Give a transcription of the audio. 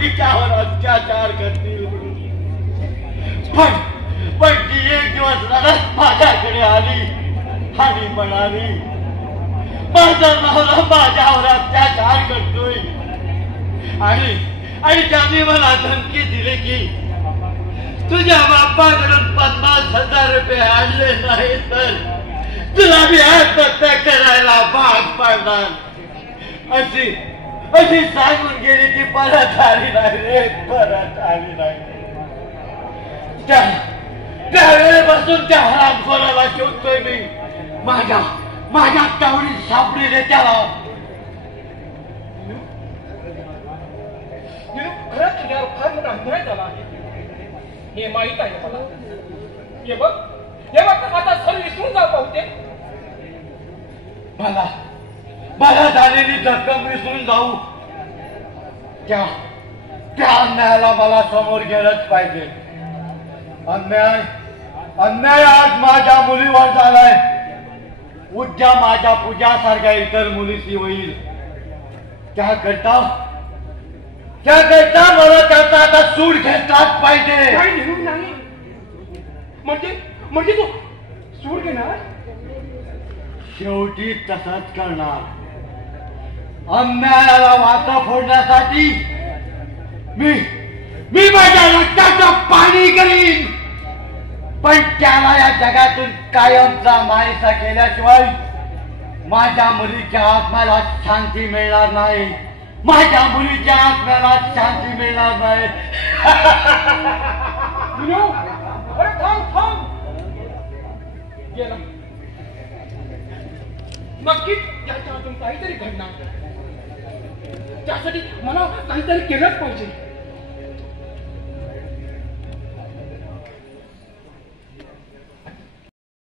तिच्यावर अत्याचार करतील. पण ती एक दिवस रडत माझ्याकडे आली आणि म्हणाली, माझा नवरा माझ्यावर अत्याचार करतोय आणि त्यांनी मला धमकी दिली की तुझ्या बापाकडून 50,000 रुपये आणले नाही तर तुला मी आत्महत्या करायला भाग पाडणार अशी सांगून गेली. ती परत आली नाही रे, परत आली नाही. त्यावेळेपासून त्या हरामखोराला शोधतोय मी. माझ्या तावडीत सापडले त्याला. खरंच तुझ्यावर फार मोठा अन्याय झाला आहे हे माहित आहे मला. हे बघ आता सर्व विसरून जाऊ पाहते. मला झालेली जखम विसरून जाऊ. त्या अन्यायाला मला समोर गेलंच पाहिजे. अन्याय आज माझ्या मुलीवर झालाय, उद्या माझ्या पूजासारख्या इतर मुलीशी होईल. त्याकरता मला त्याचा आता सूड घेतलाच पाहिजे. नाही म्हणजे तू सूड घेणार? शेवटी तसंच करणार. अन्यायाला वाचा फोडण्यासाठी मी माझ्या रक्ताचं पाणी करीन. पण त्याला या जगातून कायमचा नाहीसा केल्याशिवाय माझ्या मुलीच्या आत्म्याला शांती मिळणार नाही. माझ्या मुलीच्या आत्म्याला शांती मिळणार नाही. थांब गेला. नक्कीच त्याच्या अजून काहीतरी घडणार. त्यासाठी मला काहीतरी केलंच पाहिजे.